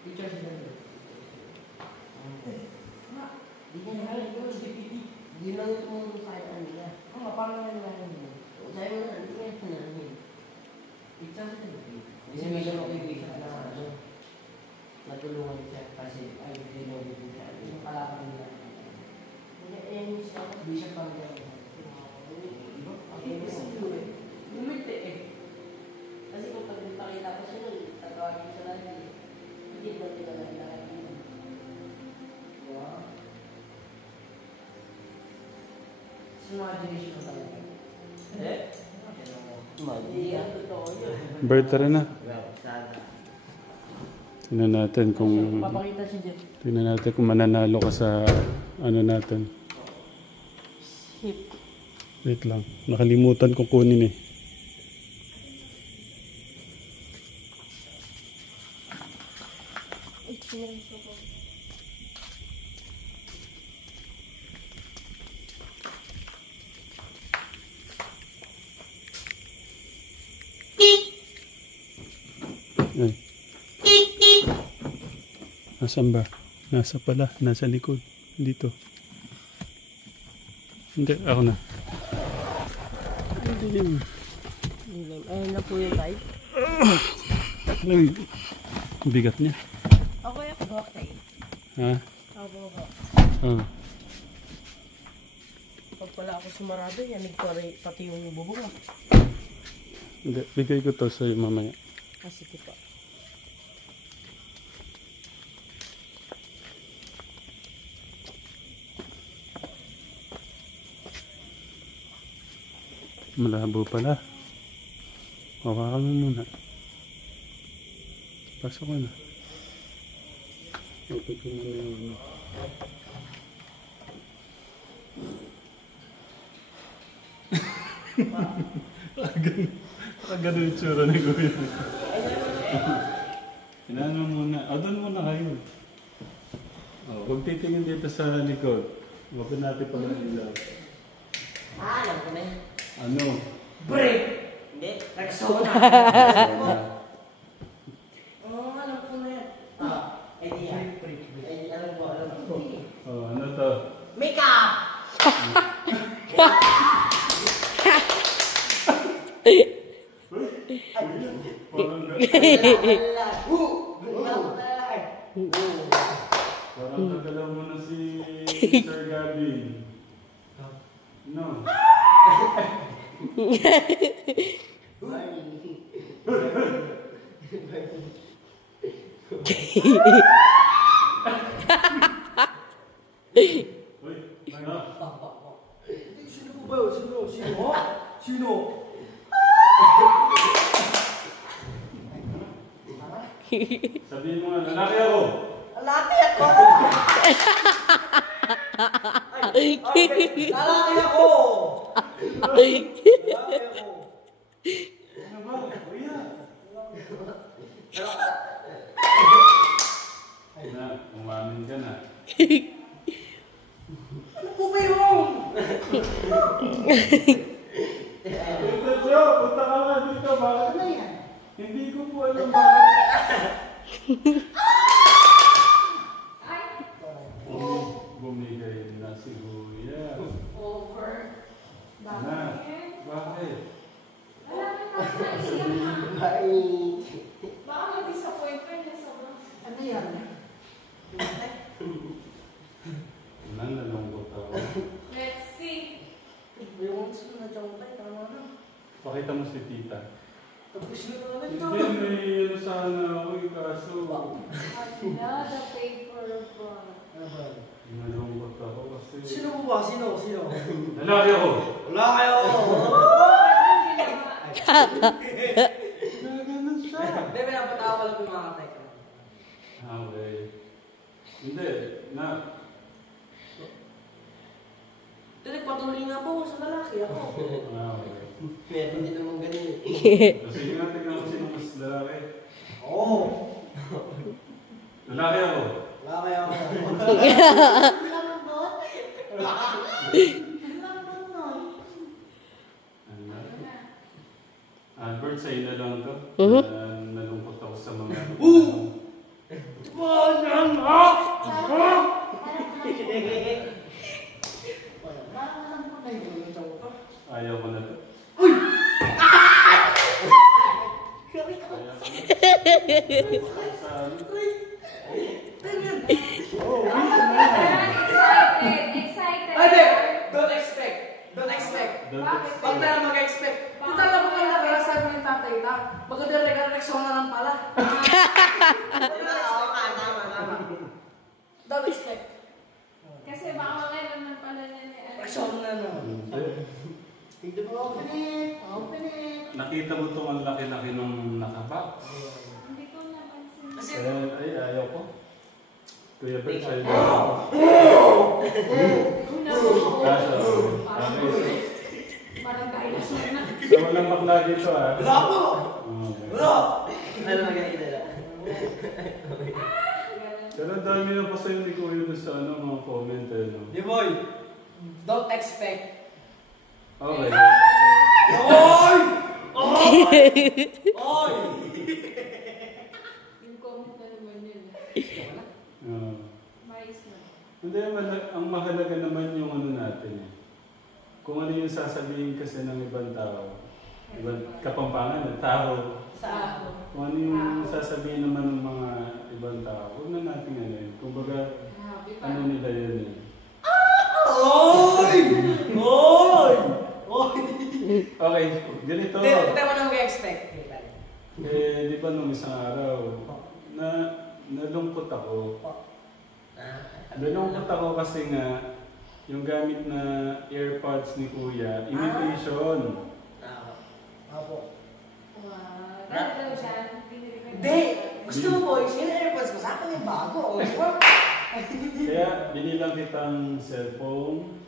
Picture sila dito. Di ka nahalit ko. Di lang tumulong sa akin nila. Paano nga nila nila? Sabi mo na, di ka nahalit. Picture sila dito. Kasi may siya makibigyan na natulungan siya kasi ay dinobigyan siya. Yung kalaban nila. Hindi siya pang gano'n. Lumite eh. Kasi kung pag nagpakita ko siya nun, tatawagin siya lang. Hindi ba ito na nalagin? Wow. Imagination ko talaga. Eh? Birthday na. Tingnan natin kung mananalo ka sa ano natin. Wait lang. Nakalimutan kong kunin eh. Ay. Nasaan ba? Nasa pala. Nasa likod. Dito. Hindi. Ako na. Ayun na po yung light. Ay. Bigat niya. Okay, okay. Ha? Oo. Pag pala ako sumarado, yanig ko rin pati yung bubong. Hindi. Bigay ko to sa'yo mamaya. Sige po. Malabo pala. Hawakan mo muna. Pasok ko na. Okay ko muna yung Ganun yung tsura ni Kuya. Inano muna. Doon muna kayo. Huwag titingin dito sa likod. Huwag natin pala ilaw. Alam ko na yun. Ano? Break! Hindi. Rexona. Oo, alam ko na yan. Idea. Alam ko. Ano to? Makeup! Parang tagalaw mo na si Sir Gabby. No. Sino po ba? Sino? Sabihin mo nga, lalaki ako. Lalaki ako! Lalaki ako! Ano ba? Kuya. Na, umamin ka na. Ano po ba yun? Dito, Joe, punta ka nga dito. Bakit? Ano yan? Hindi ko po alam bakit. Bumigay na si Kuya. Over. Na, bakit? Baka mag-disappoint ka niya sobrang. Ano yan? Nalungkot ako. Let's see. Yung sunod na dyan ba? Tama na. Pakita mo si tita. Tapos na naman ito. Hindi, may ano sana ako yung kaso. Another paper for. Nalungkot ako kasi... Sino po ba? Sino? Lalaki ako! Wala kayo! Ganun siya. Hindi, pinapatawa ko lang yung mga katay ko. Okay. Hindi, na... Ito, nagpatuloy nga po ako sa lalaki ako. Okay. Meron din naman ganun eh. Sige nga, tignan ko sino mas lalaki. Oo! Lalaki ako. Wala kayo ako. Albert, sa'yo na lang to. Nalungkot ako sa mga... yan! Ayaw ko na to. Excited. Ate, don't expect. Don't expect. Bakit? Huwag tayo mag-expect. Kung talaga mo lang nakala sabi ni tatay ta, maganda-reaksyon na lang pala. Don't expect. Kasi baka kailangan pala niya ni Reaksyon na lang. Tignan mo, open it. Open it. Nakita mo itong ang laki-laki nung nakabox. Hindi ko napansin. Kasi, Ay, ayaw ko. Kuya Bert, sa'yo. Una ko. Kaso, okay. Parang dinosaur na. So, walang bakla dito ah. wala po! Okay. Wala! Ano maganda na? Pero ang dami na pa sa'yo ni Kuya doon sa ano, mga comment eh. No? Di boy, don't expect. Okay. Oy! Oy! Oy! Yung comment na naman yun. Mais na. Hindi, ang mahalaga naman yung ano natin eh. Kung ano yung sasabihin kasi ng ibang tao. Ibang kapampangan ng tao. Sa Kung ano yung sasabihin naman ng mga ibang tao. Huwag na natin ano yun. Kumbaga, happy ano nila yun eh. Oy! Oy! Oy! Okay, ganito. Hindi, hindi mo na mag-expect. Eh, di ba nung isang araw, nalungkot ako. Nalungkot ako kasi nga, yung gamit na AirPods ni Kuya, imitation. Apo. Wow. Ano daw dyan? Binili ko. Hindi! Gusto mo boys, yung AirPods ko sa akin yung bago. Kaya binilang kitang cellphone,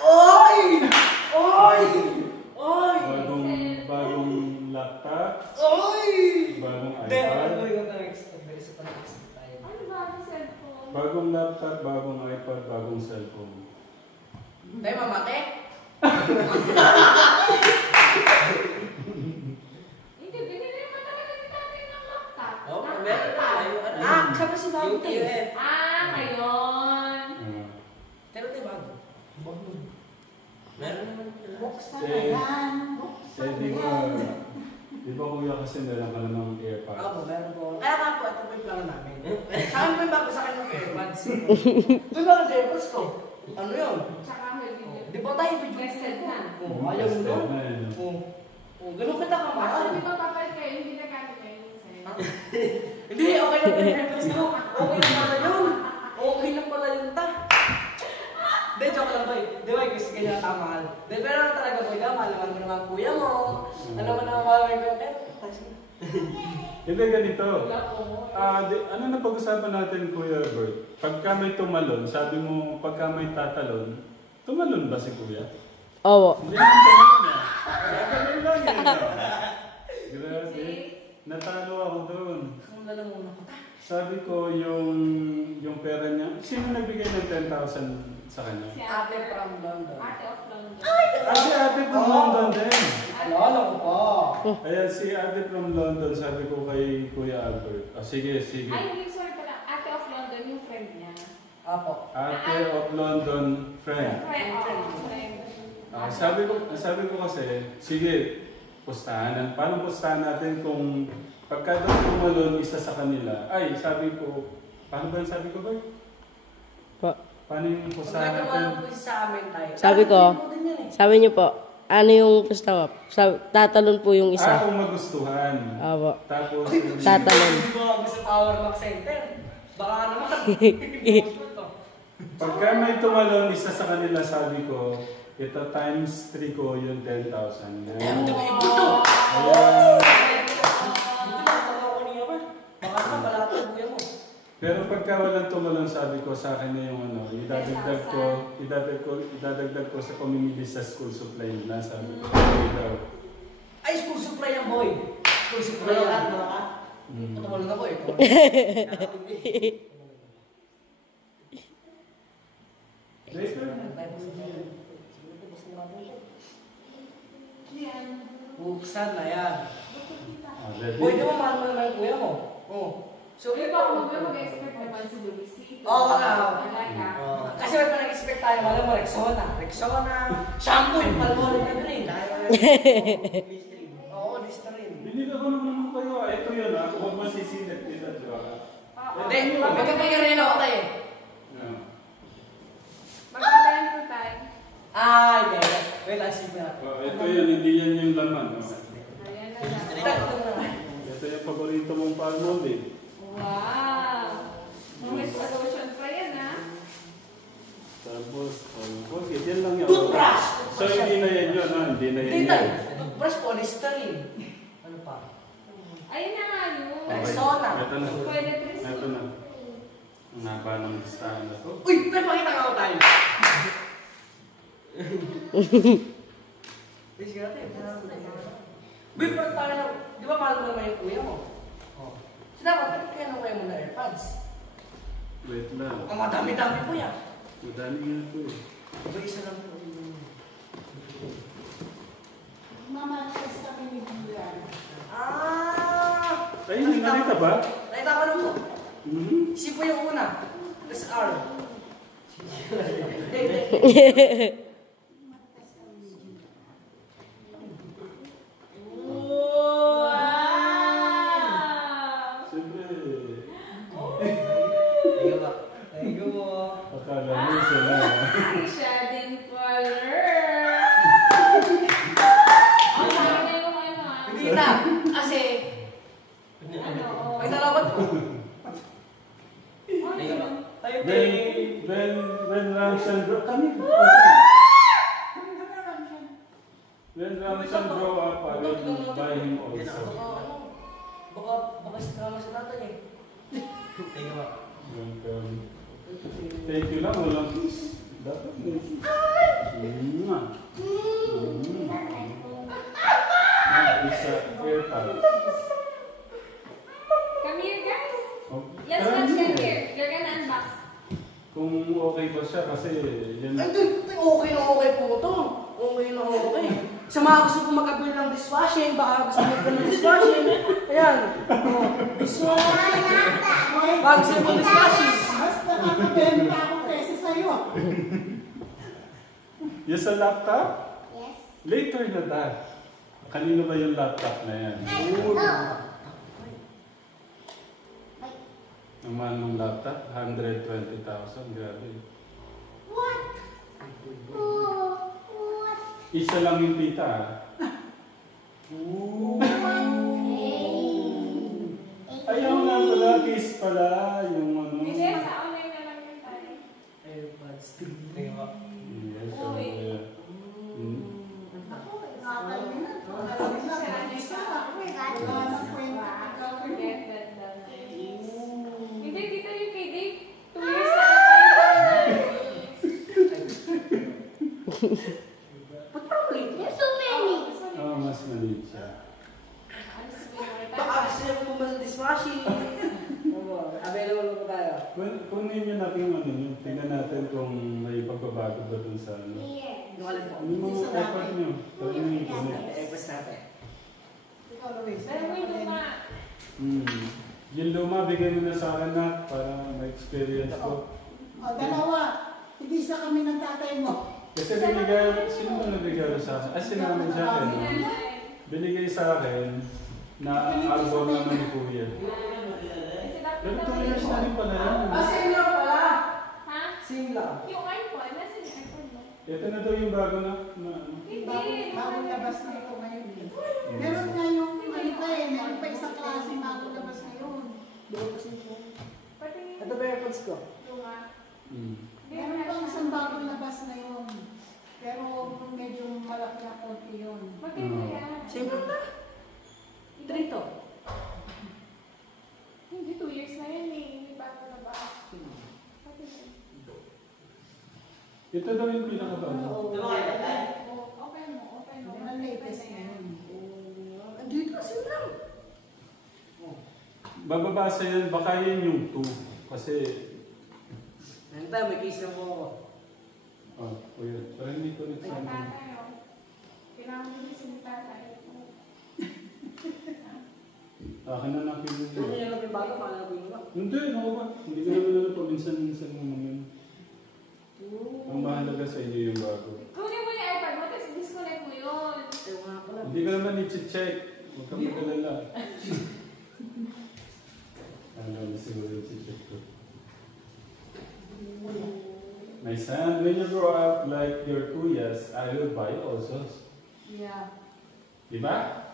Oy! Oy! Oy! bagong laptop, Oy! bagong Hindi, iPad. boy, huwag kang expect. Bilis pa na-expect tayo. Ano ba ang cellphone? Bagong laptop, bagong iPad, bagong cellphone. Tayo mamate? Hindi, binili mo talaga ni tatay ng laptop. Oh, Ng meron iPad. tayo. Ah, kaya si bago Yung tayo. UF. Ah, ngayon. Pero tayo bago. Bago. Meron naman sila. Buksan na yan. Eh, di ba Kuya kasi meron ka na ng AirPods? Ako, meron po. Kaya nga po, ito po yung plano namin. Sa akin po yung bago sa akin yung AirPods. May bago sa AirPods ko. Ano yun? Tsaka may video. Di ba tayo video Tested na. Oo, ayaw mo Tested nun? na yun. Oo. Oo, ganun kita kamahal. Actually, di ba papalit kayo? Hindi na gamit kayo yung sa'yo. Hindi, okay lang yung AirPods ko. Okay lang pala yun. Okay lang pala yun ta. Hindi, joke lang boy. Di ba, kasi ganyan ka mahal. Di, pero talaga boy, mahal naman mo naman kuya mo. Alam mo naman mahal mo yung kuya. Hindi ganito. Wala ko. Ano na pag-usapan natin, Kuya Bert? Pagka may tumalon, sabi mo, pagka may tatalon, tumalon ba si Kuya? Oo. Hindi naman tumalon eh. Tumalon lang eh. Grabe. Natalo ako doon. Ang lala muna ko. Sabi ko, yung pera niya, sino nagbigay ng 10,000 sa kanya? Si Ate from London. Ate of London. Si ate from London din. Alala ko pa. Ayan, si ate from London, sabi ko kay Kuya Albert. Sige, sige. Ay, hindi, sorry pala. Ate of London, yung friend niya. Apo. Ate of London, friend. Friend, friend. Sabi ko kasi, sige, pustahan. Paano pustahan natin kung pagka daw tumalon isa sa kanila? Ay, sabi ko, paano ba yung sabi ko ba? Paano yung Pag pustahan nagawa natin? po sa amin tayo. Sabi ko, Ano din yan eh? sabi niyo po, ano yung gusto? Tatalon po yung isa. Kung magustuhan. Opo. Tapos, Tatalon. Hindi mo ako sa Power Max Center. Baka naman. pagka may tumalon isa sa kanila, sabi ko, ito times 3 ko yung 10,000. Yan. Hindi ko ibuto. Ayan. Hindi ba ako ako niya ba? Baka naman pala ako kuya mo. Pero pagka walang tumalon, sabi ko sa akin na yung ano, idadagdag ko sa pamimili sa school supply nila, sabi ko. Daw. Ay, school supply yan boy. School supply yan. Ito mo na boy. Buksan na yan. Boy, di ba mahal mo naman yung kuya mo? Oo. So, Uy, baka mag-expect naman si Lucy. Oo nga. Talaga. Kasi may pa-expect tayo, wala mo, Rexona. Rexona, shampoo, yung palmolive na green. Oo, Listerine. Binili ko naman kayo. Ito yun ha. Huwag masisilip nila, di ba? Hindi, magkapag-arena ako tayo. Yeah. Magkakaroon po tayo. Ah, yeah. Wait, asip na. Ito yun, hindi yan yung laman. Oh. Ayan na lang. Ito yung paborito mong palmolive. Wow! May solution pa yan, ha? Tapos, okay, yan lang yun. Toothbrush! So, hindi na yan yun, ha? Hindi na yan Hindi yun. tayo. Toothbrush po, Listerine. Ano pa? Ayun na nga yun. Rexona. Ito na. Pwede press Ito na. Ang haba ng listahan na to. Uy, may pakita ka ako tayo. Please, natin. Uy, pero tayo na, di ba mahal mo naman yung kuya mo? Oh. So, dapat, bakit kaya nung kuya mo na AirPods? Wait lang. Ang madami-dami po yan. Madali nga ito eh. So, isa lang po. Mamalas kami ni Julian. Ah! Ay, nakita ba? Nakita ko lang po. Mhm. Si po yung una. Tapos R. Hindi. Wow! Siyempre, Thank you po. Thank you po. akala mo sila. Shedding color! Ang sabi na yung ano, ah. Hindi na. Kasi, Ano, may nalabat po. oh, yun. Tayo When Ramshan grow, when Ramshan grow up, I will buy him also. Baka sama sa natin eh. Thank you po. Welcome. Thank you lang, walang kiss. Dapat may kiss. Mwah. Isa, AirPods. Come here, guys. Oh, Let's tara watch niyo. them here. You're gonna unbox. Kung okay ba siya kasi yan. Ay, okay na okay po ito. Okay na okay. Sa mga gusto ko mag-apply ng dishwashing, baka gusto mo ng dishwashing. Ayan. Oh, dishwashing. Baka gusto mo dishwashing. Mas nakakabenta ako kesa sa'yo. Yung sa laptop? Yes. Later na that. Kanino ba yung laptop na yan? Naman ng laptop, 120,000. Grabe. What? What? Isa lang yung tita. Ah. Ayaw nga pala, kiss pala. Yung ano. Hindi, sa online na lang yun tayo. AirPods 3. Thank you po. Yes, Uy. Ako, nakakalimutan na. Alam na, mag-isa ako eh. Wala nang kwenta pag-cover. Forget that the nice. Hindi, dito yung kay Dave. 2 years na tayo Ba't parang late? There's so many. Oh, mas maliit siya. Baka gusto niya po ng dishwashing. Available po tayo. Kunin nyo natin yung ano nyo. Tingnan natin kung may pagbabago ba dun sa ano. Here. Yung alam po. Ano yung mga iPad nyo? Tawag nyo yung connect. AirPods natin. Ikaw, Luis. Pero may luma. Yung luma, bigay mo na sa akin na para ma-experience ko. O, dalawa. Hindi isa kami ng tatay mo. Kasi binigay, sino ba nagbigay sa akin? Ah, sinamin sa akin. No? Binigay sa akin na album naman ni Kuya. Pero 2 years na rin pala yan. Ah, same lang pala. Ha? Same lang. Yung iPhone, nasa yung iPhone mo? Ito na daw yung bago na ano. Hindi. Bagong labas na ito ngayon eh. Meron nga yung ano pa eh. Meron pa isang klase bagong labas ngayon. Patingin. Ito ba AirPods ko? Luma. Meron pang isang bagong labas ngayon. Pero medyo malaki na konti yun. Maganda yan. Same lang na. 3 to. Hindi, 2 years na yan eh. Hindi bago na ba? Patingin. Ito daw yung pinakabago. Oo. Open mo, open mo. Yan ang latest ngayon. Andito, same lang. Bababasa yan, baka yan yung 2. Kasi, Ngayon tayo, may case na po ako. oh, Kuya, parang hindi ko rin May sa tatay, oh. Kailangan mo din si tatay. Akin na lang Ano pinili. yung yung bago, paano yung pinuha? Hindi, ako ba? Hindi ko naman alam po minsan naman yun. Ang mahalaga sa inyo yung bago. Kunin mo yung iPad mo, tapos disconnect mo yun. Ayaw nga pala. Hindi ko naman i-check. Huwag kang mag-alala. Ano, siguro i-check ko. My son, when you grow up like your kuyas, I will buy you also. Yeah. Diba?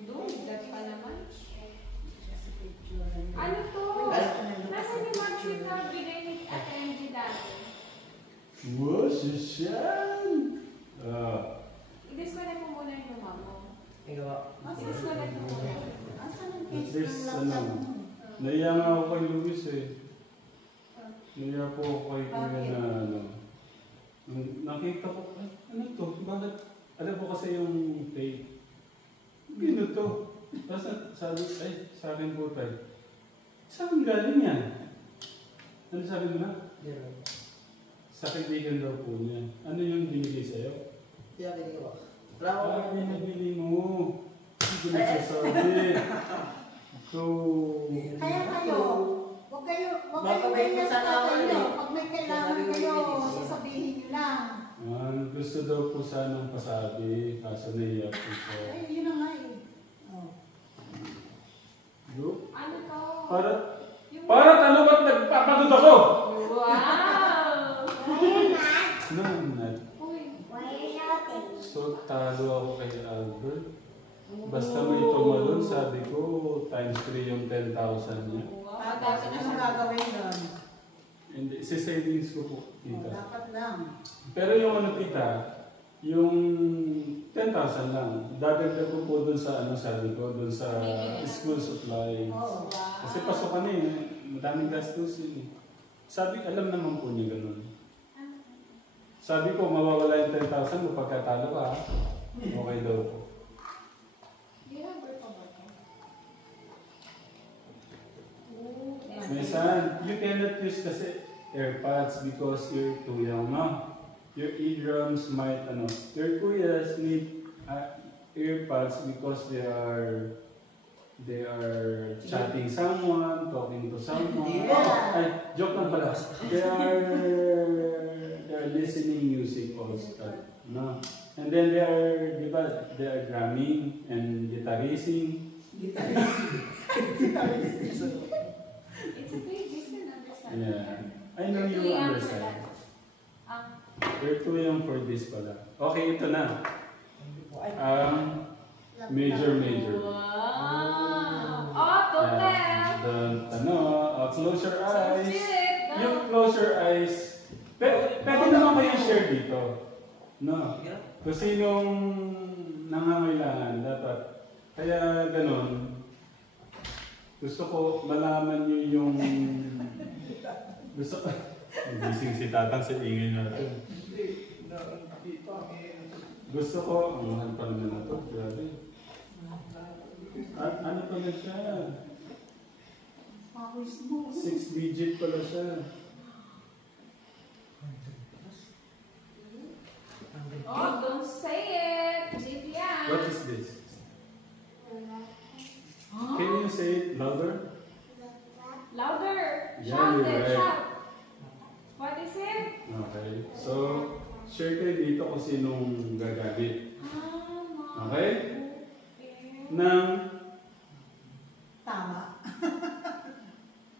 Doon, dati pa naman. Just a picture. Ano to? Nasaan yung marksheet na bigay ni Ate MG dati? Wow, sisyan! I-disconnect mo muna yung luma mo. Ikaw. I-disconnect mo muna. Asan ang At case least, ng laptop ano, mo? naiya nga ako kay Luis eh. Naiya po ako kay Kuya na ano. Nakita ko, ano to? Bakit? Alam ko kasi yung tape. Gino to. Tapos sabi, sa akin po tayo. Saan galing yan? Ano sabi mo na? Sa kaibigan daw po niya. Ano yung binigay sa'yo? Hindi ako iniwa. Wala ko. Binibili mo. Hindi ko nagsasabi. So, Kaya kayo, huwag kayo Baka may ganyan sa kasalanan tatay eh. nyo. Pag may kailangan kayo, sasabihin nyo lang. gusto daw po sanang pasabi. Kaso naiyak po siya. Ay, yun na nga eh. Oh. Yo? Ano to? Yung- Para ano ba't nagpapagod ako? Wow! No, not. Uy. Why are you shouting? So, talo ako kay Albert. Basta may tumalon, sabi ko, times 3 yung 10,000 niya. Tapos anong gagawin doon? Hindi, si savings ko po, Oh, tita. dapat lang. Pero yung ano, tita, yung 10,000 lang. Dadagdag ko po dun sa, ano sabi ko, dun sa school supply. Oo. Kasi pasok na eh, madaming gastos yun eh. Sabi, alam naman po niya ganun. Sabi ko, mawawala yung 10,000 mo pagkatalo ka. Okay daw po. My son, you cannot use kasi AirPods because you're too young na. Your eardrums might, your kuyas need AirPods because they are chatting someone, talking to someone. Yeah. Ay, joke lang pala. They are listening music also. No? And then they are drumming and guitarising. It's okay, just can understand. Yeah. I know You're you too young for understand. that. You're too young for this pala. Okay, ito na. Major. Wow! Oh, don't tell! Close your eyes. Legit, no? Yung close your eyes. Pwede naman kayo share dito. No. Kung sinong nangangailangan, dapat. Kaya ganun. Gusto ko malaman nyo yung... Gusto ko... Gising si Tatang sa ingay natin. Gusto ko... Ang mahal pa naman na ito. Grabe. Ano pa na siya? 6 digit pala siya. Oh, don't say it! Legit yan! What is this? Can you say it louder? Louder! Yeah, Shout you're it! right. Shout! What is it? Okay. So, share kayo dito kung sinong gagamit. Okay? Ng